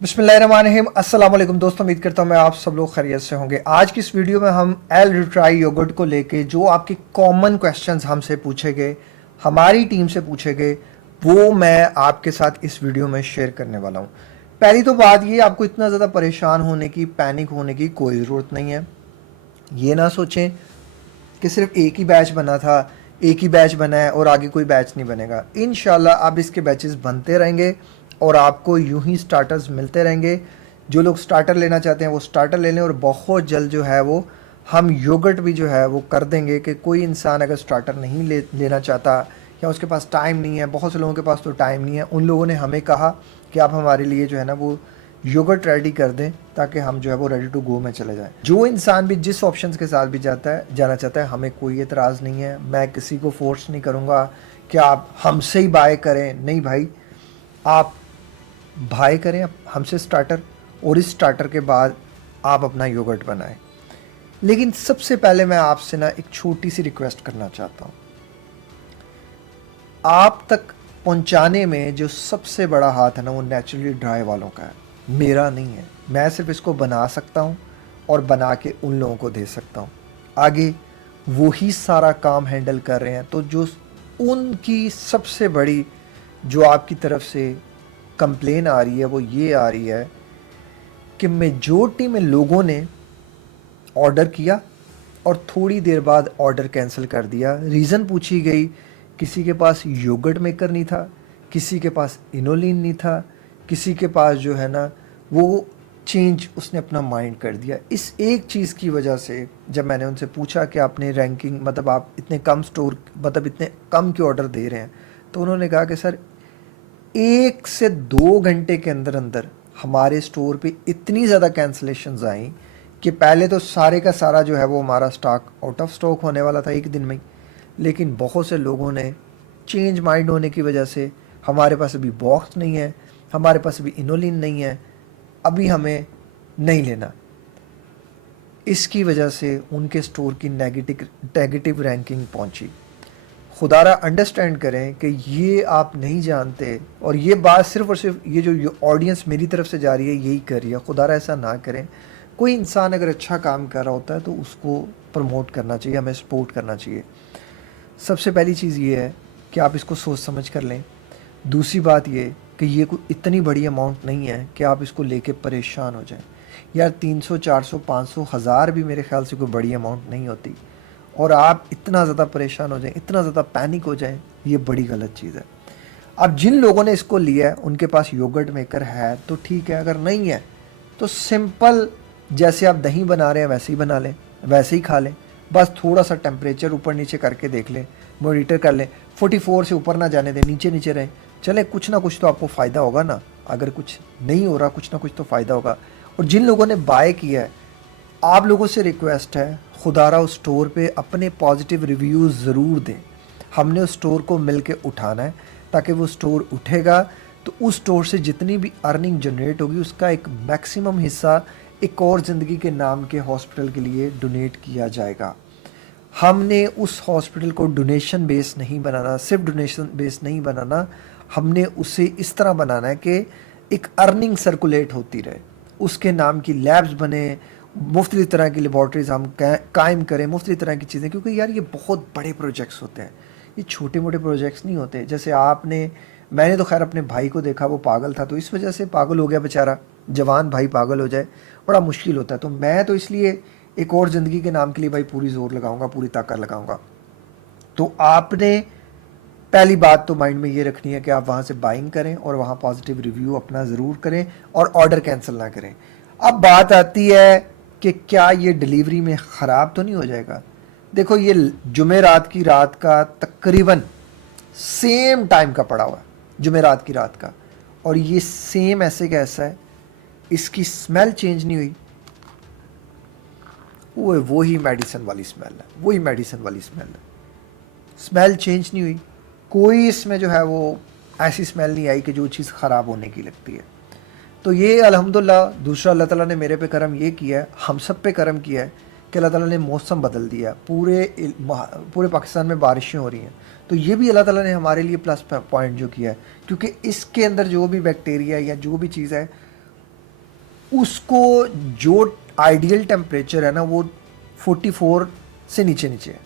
बिस्मिल्लाहिर्रहमानिर्रहीम। अस्सलाम वालेकुम दोस्तों, उम्मीद करता हूँ मैं आप सब लोग खैरियत से होंगे। आज की इस वीडियो में हम एल रिट्राई योगर्ट को लेके जो आपके कॉमन क्वेश्चंस हमसे पूछे गए, हमारी टीम से पूछे गए, वो मैं आपके साथ इस वीडियो में शेयर करने वाला हूँ। पहली तो बात ये, आपको इतना ज़्यादा परेशान होने की, पैनिक होने की कोई ज़रूरत नहीं है। ये ना सोचें कि सिर्फ एक ही बैच बना था, एक ही बैच बना है और आगे कोई बैच नहीं बनेगा। इंशाल्लाह अब इसके बैचेस बनते रहेंगे और आपको यूं ही स्टार्टर्स मिलते रहेंगे। जो लोग स्टार्टर लेना चाहते हैं वो स्टार्टर ले लें और बहुत जल्द जो है वो हम योगर्ट भी जो है वो कर देंगे कि कोई इंसान अगर स्टार्टर नहीं लेना चाहता या उसके पास टाइम नहीं है, बहुत से लोगों के पास तो टाइम नहीं है, उन लोगों ने हमें कहा कि आप हमारे लिए जो है ना वो योगर्ट रेडी कर दें ताकि हम जो है वो रेडी टू गो में चले जाएं। जो इंसान भी जिस ऑप्शंस के साथ भी जाना चाहता है, हमें कोई एतराज़ नहीं है। मैं किसी को फोर्स नहीं करूँगा कि आप हमसे ही बाय करें, नहीं भाई, आप बाय करें हमसे स्टार्टर और इस स्टार्टर के बाद आप अपना योगर्ट बनाएं। लेकिन सबसे पहले मैं आपसे ना एक छोटी सी रिक्वेस्ट करना चाहता हूँ। आप तक पहुंचाने में जो सबसे बड़ा हाथ है ना वो नेचुरली ड्राई वालों का है, मेरा नहीं है। मैं सिर्फ इसको बना सकता हूँ और बना के उन लोगों को दे सकता हूँ। आगे वही सारा काम हैंडल कर रहे हैं। तो जो उनकी सबसे बड़ी जो आपकी तरफ से कंप्लेन आ रही है वो ये आ रही है कि मेजॉरिटी में लोगों ने ऑर्डर किया और थोड़ी देर बाद ऑर्डर कैंसिल कर दिया। रीज़न पूछी गई, किसी के पास योगर्ट मेकर नहीं था, किसी के पास इनोलिन नहीं था, किसी के पास जो है ना वो चेंज उसने अपना माइंड कर दिया। इस एक चीज़ की वजह से जब मैंने उनसे पूछा कि आपने रैंकिंग मतलब आप इतने कम स्टोर मतलब इतने कम के ऑर्डर दे रहे हैं, तो उन्होंने कहा कि सर 1 से 2 घंटे के अंदर अंदर हमारे स्टोर पे इतनी ज़्यादा कैंसलेशंस आई कि पहले तो सारे का सारा जो है वो हमारा स्टॉक आउट ऑफ स्टॉक होने वाला था एक दिन में ही। लेकिन बहुत से लोगों ने चेंज माइंड होने की वजह से, हमारे पास अभी बॉक्स नहीं है, हमारे पास अभी इनोलिन नहीं है, अभी हमें नहीं लेना, इसकी वजह से उनके स्टोर की नेगेटिव रैंकिंग पहुंची। खुदारा अंडरस्टैंड करें कि ये आप नहीं जानते और ये बात सिर्फ और सिर्फ ये जो ऑडियंस मेरी तरफ से जा रही है यही कर रही है। खुदारा ऐसा ना करें। कोई इंसान अगर अच्छा काम कर रहा होता है तो उसको प्रमोट करना चाहिए, हमें सपोर्ट करना चाहिए। सबसे पहली चीज़ ये है कि आप इसको सोच समझ कर लें। दूसरी बात ये कि ये कोई इतनी बड़ी अमाउंट नहीं है कि आप इसको लेके परेशान हो जाएं। यार 300 400 500 हज़ार भी मेरे ख्याल से कोई बड़ी अमाउंट नहीं होती और आप इतना ज़्यादा परेशान हो जाएं, इतना ज़्यादा पैनिक हो जाएं, ये बड़ी गलत चीज़ है। अब जिन लोगों ने इसको लिया है उनके पास योगर्ट मेकर है तो ठीक है, अगर नहीं है तो सिंपल जैसे आप दही बना रहे हैं वैसे ही बना लें, वैसे ही खा लें। बस थोड़ा सा टेम्परेचर ऊपर नीचे करके देख लें, मॉनिटर कर लें, 44 से ऊपर ना जाने दें, नीचे नीचे रहें। चले कुछ ना कुछ तो आपको फ़ायदा होगा ना। अगर कुछ नहीं हो रहा, कुछ ना कुछ तो फ़ायदा होगा। और जिन लोगों ने बाय किया है, आप लोगों से रिक्वेस्ट है, खुदारा उस स्टोर पे अपने पॉजिटिव रिव्यूज़ ज़रूर दें। हमने उस स्टोर को मिल के उठाना है ताकि वो स्टोर उठेगा तो उस स्टोर से जितनी भी अर्निंग जनरेट होगी उसका एक मैक्सिमम हिस्सा एक और ज़िंदगी के नाम के हॉस्पिटल के लिए डोनेट किया जाएगा। हमने उस हॉस्पिटल को डोनेशन बेस नहीं बनाना, सिर्फ डोनेशन बेस नहीं बनाना, हमने उसे इस तरह बनाना है कि एक अर्निंग सर्कुलेट होती रहे, उसके नाम की लैब्स बने, मुख्तलिफ़ तरह की लेबॉर्ट्रीज़ हम कायम करें, मुख्तलिफ़ तरह की चीज़ें। क्योंकि यार ये बहुत बड़े प्रोजेक्ट्स होते हैं, ये छोटे मोटे प्रोजेक्ट्स नहीं होते। जैसे मैंने तो खैर अपने भाई को देखा, वो पागल था तो इस वजह से पागल हो गया बेचारा। जवान भाई पागल हो जाए बड़ा मुश्किल होता है। तो मैं तो इसलिए एक और ज़िंदगी के नाम के लिए भाई पूरी ज़ोर लगाऊंगा, पूरी ताकत लगाऊंगा। तो आपने पहली बात तो माइंड में ये रखनी है कि आप वहाँ से बाइंग करें और वहाँ पॉजिटिव रिव्यू अपना ज़रूर करें और ऑर्डर कैंसिल ना करें। अब बात आती है कि क्या ये डिलीवरी में ख़राब तो नहीं हो जाएगा। देखो, ये जुमेरात की रात का तकरीबन सेम टाइम का पड़ा हुआ है, जुमेरात की रात का, और ये सेम ऐसे का ऐसा है, इसकी स्मेल चेंज नहीं हुई। वो वही मेडिसिन वाली स्मेल है, वही मेडिसिन वाली स्मेल है, स्मेल चेंज नहीं हुई। कोई इसमें जो है वो ऐसी स्मेल नहीं आई कि जो चीज़ ख़राब होने की लगती है। तो ये अल्हम्दुलिल्लाह दूसरा अल्लाह ताला ने मेरे पे करम ये किया है, हम सब पे करम किया है कि अल्लाह ताला ने मौसम बदल दिया। पूरे पाकिस्तान में बारिशें हो रही हैं, तो ये भी अल्लाह ताला ने हमारे लिए प्लस पॉइंट जो किया है, क्योंकि इसके अंदर जो भी बैक्टीरिया या जो भी चीज़ है उसको जो आइडियल टेम्परेचर है ना वो 44 से नीचे नीचे है।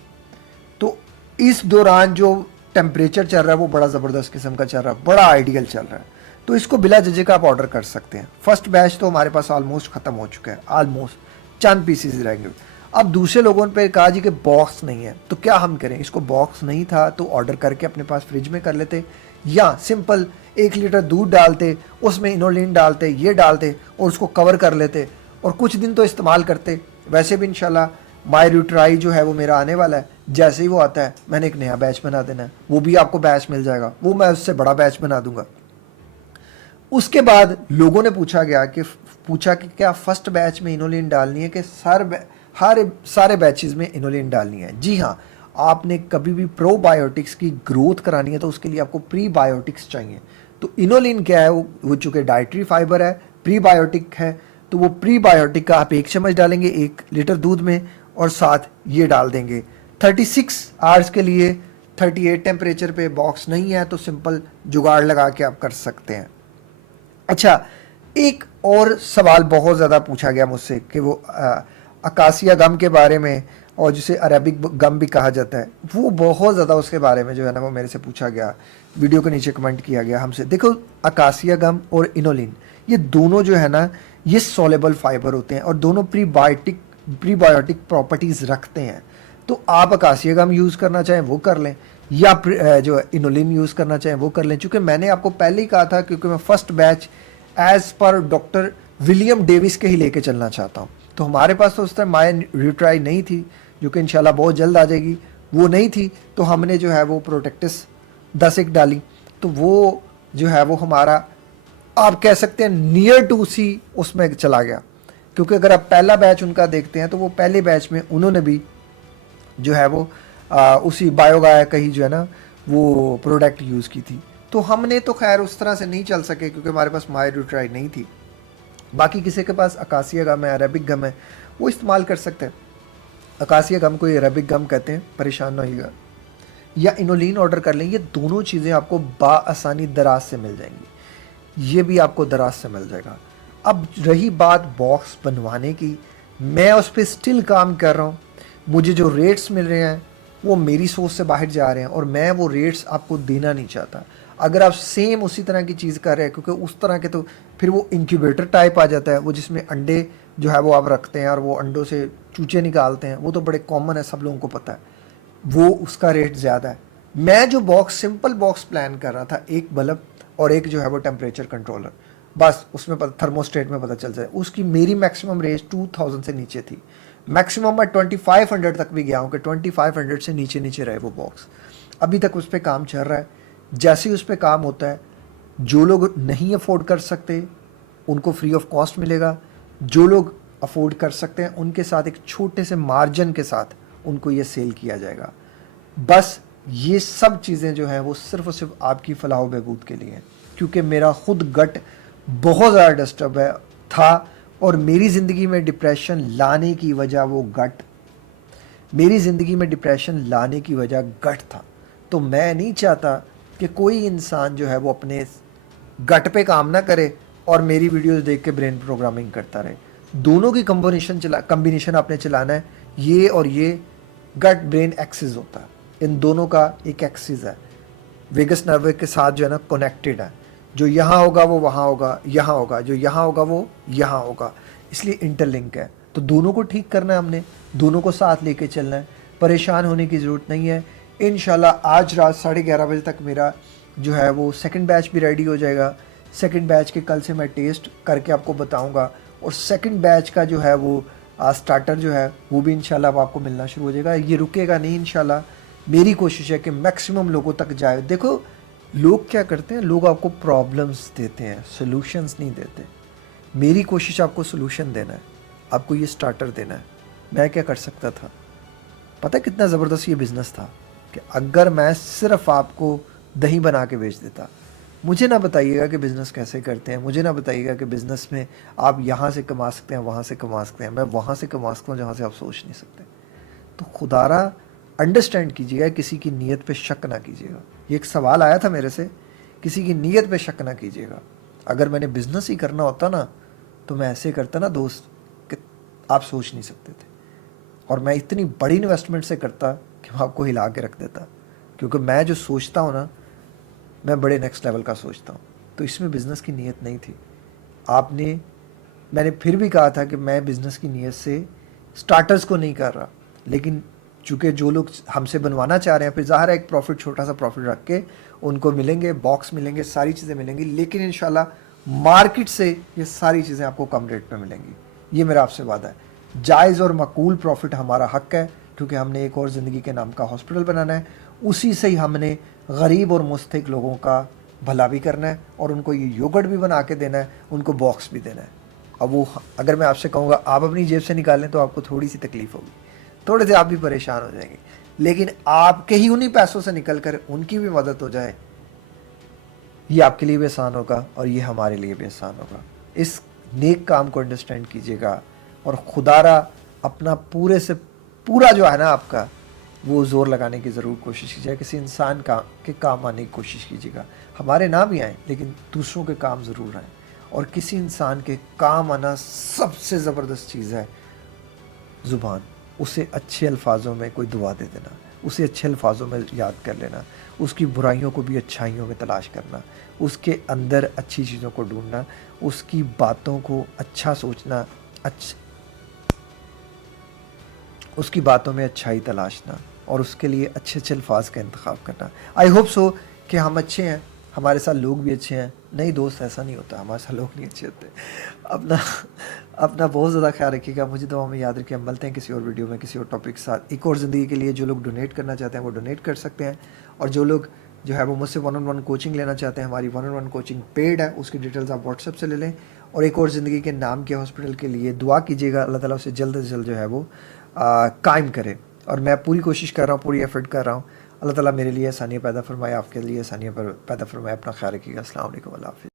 तो इस दौरान जो टेम्परेचर चल रहा है वो बड़ा ज़बरदस्त किस्म का चल रहा है, बड़ा आइडियल चल रहा है। तो इसको बिला झिझक आप ऑर्डर कर सकते हैं। फर्स्ट बैच तो हमारे पास ऑलमोस्ट ख़त्म हो चुका है, ऑलमोस्ट चंद पीसीज रहेंगे। अब दूसरे लोगों पे कहा जी कि बॉक्स नहीं है, तो क्या हम करें? इसको बॉक्स नहीं था तो ऑर्डर करके अपने पास फ्रिज में कर लेते, या सिंपल 1 लीटर दूध डालते, उसमें इनोलिन डालते, ये डालते और उसको कवर कर लेते और कुछ दिन तो इस्तेमाल करते। वैसे भी इंशाल्लाह माई र्यूट्राई जो है वो मेरा आने वाला है, जैसे ही वो आता है मैंने एक नया बैच बना देना है, वो भी आपको बैच मिल जाएगा, वो मैं उससे बड़ा बैच बना दूंगा। उसके बाद लोगों ने पूछा कि क्या फर्स्ट बैच में इनोलिन डालनी है कि सारे बैचेस में इनोलिन डालनी है? जी हाँ, आपने कभी भी प्रोबायोटिक्स की ग्रोथ करानी है तो उसके लिए आपको प्रीबायोटिक्स चाहिए। तो इनोलिन क्या है? वो चूँकि डाइटरी फाइबर है, प्रीबायोटिक है, तो वो प्रीबायोटिक का आप 1 चम्मच डालेंगे 1 लीटर दूध में और साथ ये डाल देंगे 36 आवर्स के लिए। 38 टेम्परेचर पे बॉक्स नहीं है तो सिंपल जुगाड़ लगा के आप कर सकते हैं। अच्छा, एक और सवाल बहुत ज़्यादा पूछा गया मुझसे कि वो अकासिया गम के बारे में, और जिसे अरेबिक गम भी कहा जाता है, वो बहुत ज़्यादा उसके बारे में जो है ना वो मेरे से पूछा गया, वीडियो के नीचे कमेंट किया गया हमसे। देखो, अकासिया गम और इनोलिन ये दोनों जो है ना ये सॉलेबल फाइबर होते हैं और दोनों प्रीबायोटिक प्रॉपर्टीज़ रखते हैं। तो आप अकासिया गम यूज़ करना चाहें वो कर लें, या जो इनोलिन यूज़ करना चाहें वो कर लें। चूँकि मैंने आपको पहले ही कहा था, क्योंकि मैं first batch as per doctor William Davis के ही लेके चलना चाहता हूँ। तो हमारे पास तो उस टाइम माई र्यूट्राई नहीं थी, जो कि इंशाल्लाह बहुत जल्द आ जाएगी, वो नहीं थी, तो हमने जो है वो प्रोटेक्टिस 10 डाली। तो वो जो है वो हमारा, आप कह सकते हैं, नियर टू सी उसमें चला गया। क्योंकि अगर आप पहला बैच उनका देखते हैं तो वो पहले बैच में उन्होंने भी जो है वो उसी बायोगाया का ही जो है ना वो प्रोडक्ट यूज़ की थी। तो हमने तो खैर उस तरह से नहीं चल सके क्योंकि हमारे पास माई र्यूट्राई नहीं थी। बाकी किसी के पास अकासिया गम है, अरेबिक गम है, वो इस्तेमाल कर सकते हैं। अकासिया गम को अरेबिक गम कहते हैं, परेशान ना होइएगा। या इनोलिन ऑर्डर कर लें, ये दोनों चीज़ें आपको बाआसानी दराज से मिल जाएंगी, ये भी आपको दराज से मिल जाएगा। अब रही बात बॉक्स बनवाने की, मैं उस पर स्टिल काम कर रहा हूँ। मुझे जो रेट्स मिल रहे हैं वो मेरी सोच से बाहर जा रहे हैं और मैं वो रेट्स आपको देना नहीं चाहता। अगर आप सेम उसी तरह की चीज़ कर रहे हैं, क्योंकि उस तरह के तो फिर वो इंक्यूबेटर टाइप आ जाता है, वो जिसमें अंडे जो है वो आप रखते हैं और वो अंडों से चूचे निकालते हैं, वो तो बड़े कॉमन है, सब लोगों को पता है, वो उसका रेट ज़्यादा है। मैं जो सिंपल बॉक्स प्लान कर रहा था, एक बल्ब और एक जो है वो टेम्परेचर कंट्रोलर, बस उसमें थर्मोस्टेट में पता चल जाए, उसकी मेरी मैक्सिमम रेंज 2000 से नीचे थी। मैक्सिमम मैं 2500 तक भी गया हूँ कि 2500 से नीचे नीचे रहे वो बॉक्स। अभी तक उस पर काम चल रहा है। जैसे ही उस पर काम होता है, जो लोग नहीं अफोर्ड कर सकते उनको फ्री ऑफ कॉस्ट मिलेगा, जो लोग अफोर्ड कर सकते हैं उनके साथ एक छोटे से मार्जिन के साथ उनको ये सेल किया जाएगा। बस ये सब चीज़ें जो हैं वो सिर्फ और सिर्फ आपकी फलाह बहबूद के लिए हैं, क्योंकि मेरा खुद गट बहुत ज़्यादा डिस्टर्ब था और मेरी ज़िंदगी में डिप्रेशन लाने की वजह गट था। तो मैं नहीं चाहता कि कोई इंसान जो है वो अपने गट पे काम ना करे और मेरी वीडियोस देख के ब्रेन प्रोग्रामिंग करता रहे। दोनों की कम्बिनेशन आपने चलाना है। ये और ये गट ब्रेन एक्सिस होता है, इन दोनों का एक एक्सिस है, वेगस नर्व के साथ जो है ना कनेक्टेड है। जो यहाँ होगा वो वहाँ होगा, यहाँ होगा, जो यहाँ होगा वो यहाँ होगा, इसलिए इंटरलिंक है। तो दोनों को ठीक करना है हमने, दोनों को साथ लेके चलना है। परेशान होने की ज़रूरत नहीं है। इंशाल्लाह आज रात 11:30 बजे तक मेरा जो है वो सेकंड बैच भी रेडी हो जाएगा। सेकंड बैच के कल से मैं टेस्ट करके आपको बताऊंगा और सेकंड बैच का जो है वो स्टार्टर जो है वो भी इंशाल्लाह अब आपको मिलना शुरू हो जाएगा। ये रुकेगा नहीं इंशाल्लाह। मेरी कोशिश है कि मैक्सिमम लोगों तक जाए। देखो, लोग क्या करते हैं, लोग आपको प्रॉब्लम्स देते हैं, सॉल्यूशंस नहीं देते। मेरी कोशिश आपको सॉल्यूशन देना है, आपको ये स्टार्टर देना है। मैं क्या कर सकता था, पता है कितना ज़बरदस्त ये बिज़नेस था कि अगर मैं सिर्फ आपको दही बना के बेच देता। मुझे ना बताइएगा कि बिज़नेस कैसे करते हैं, मुझे ना बताइएगा कि बिज़नेस में आप यहाँ से कमा सकते हैं, वहाँ से कमा सकते हैं। मैं वहाँ से कमा सकता हूँ जहाँ से आप सोच नहीं सकते। तो खुदारा अंडरस्टैंड कीजिएगा, किसी की नीयत पे शक ना कीजिएगा। ये एक सवाल आया था मेरे से, किसी की नीयत पे शक ना कीजिएगा। अगर मैंने बिज़नेस ही करना होता ना तो मैं ऐसे करता ना दोस्त कि आप सोच नहीं सकते थे। और मैं इतनी बड़ी इन्वेस्टमेंट से करता कि मैं आपको हिला के रख देता, क्योंकि मैं जो सोचता हूँ ना, मैं बड़े नेक्स्ट लेवल का सोचता हूँ। तो इसमें बिज़नेस की नीयत नहीं थी। मैंने फिर भी कहा था कि मैं बिज़नेस की नीयत से स्टार्टर्स को नहीं कर रहा, लेकिन चूँकि जो लोग हमसे बनवाना चाह रहे हैं, फिर ज़ाहिर है एक प्रॉफिट, छोटा सा प्रॉफिट रख के उनको मिलेंगे, बॉक्स मिलेंगे, सारी चीज़ें मिलेंगी, लेकिन इंशाल्लाह मार्केट से ये सारी चीज़ें आपको कम रेट पे मिलेंगी। ये मेरा आपसे वादा है। जायज़ और माकूल प्रॉफिट हमारा हक है, क्योंकि हमने एक और ज़िंदगी के नाम का हॉस्पिटल बनाना है। उसी से ही हमने गरीब और मुस्तहिक लोगों का भला भी करना है, और उनको ये योगर्ट भी बना के देना है, उनको बॉक्स भी देना है। अब वो अगर मैं आपसे कहूँगा आप अपनी जेब से निकालें तो आपको थोड़ी सी तकलीफ़ होगी, थोड़े से आप भी परेशान हो जाएंगे, लेकिन आपके ही उन्हीं पैसों से निकल कर उनकी भी मदद हो जाए, ये आपके लिए भी आसान होगा और ये हमारे लिए भी आसान होगा। इस नेक काम को अंडरस्टैंड कीजिएगा, और खुदारा अपना पूरे से पूरा जो है ना आपका, वो ज़ोर लगाने की ज़रूर कोशिश कीजिएगा। किसी इंसान के काम आने की कोशिश कीजिएगा। हमारे ना भी आए, लेकिन दूसरों के काम ज़रूर आए। और किसी इंसान के काम आना सबसे ज़बरदस्त चीज़ है ज़ुबान। उसे अच्छे अल्फाजों में कोई दुआ दे देना, उसे अच्छे अल्फाजों में याद कर लेना, उसकी बुराइयों को भी अच्छाइयों में तलाश करना, उसके अंदर अच्छी चीज़ों को ढूंढना, उसकी बातों को अच्छा सोचना, उसकी बातों में अच्छाई तलाशना, और उसके लिए अच्छे अच्छे अल्फाज का इंतखाब करना। आई होप सो कि हम अच्छे हैं, हमारे साथ लोग भी अच्छे हैं। नहीं दोस्त, ऐसा नहीं होता, हमारे साथ लोग नहीं अच्छे होते। अपना अपना बहुत ज़्यादा ख्याल रखिएगा। मुझे तो हमें याद रखिए। हम मिलते हैं किसी और वीडियो में किसी और टॉपिक के साथ। एक और ज़िंदगी के लिए जो लोग डोनेट करना चाहते हैं वो डोनेट कर सकते हैं, और जो लोग जो है वो मुझसे 1-on-1 कोचिंग लेना चाहते हैं, हमारी 1-on-1 कोचिंग पेड है, उसकी डिटेल्स आप व्हाट्सएप से ले लें। और एक और ज़िंदगी के नाम के हॉस्पिटल के लिए दुआ कीजिएगा, अल्लाह ताला उसे जल्द से जल्द जो है वो कायम करे। और मैं पूरी कोशिश कर रहा हूँ, पूरी एफर्ट कर रहा हूँ। अल्लाह ताला मेरे लिए आसानियाँ पैदा फरमाए, आपके लिए आसानियाँ पैदा फरमाए। अपना ख्याल रखिएगा। अस्सलाम वालेकुम, अल्लाह हाफ़िज़।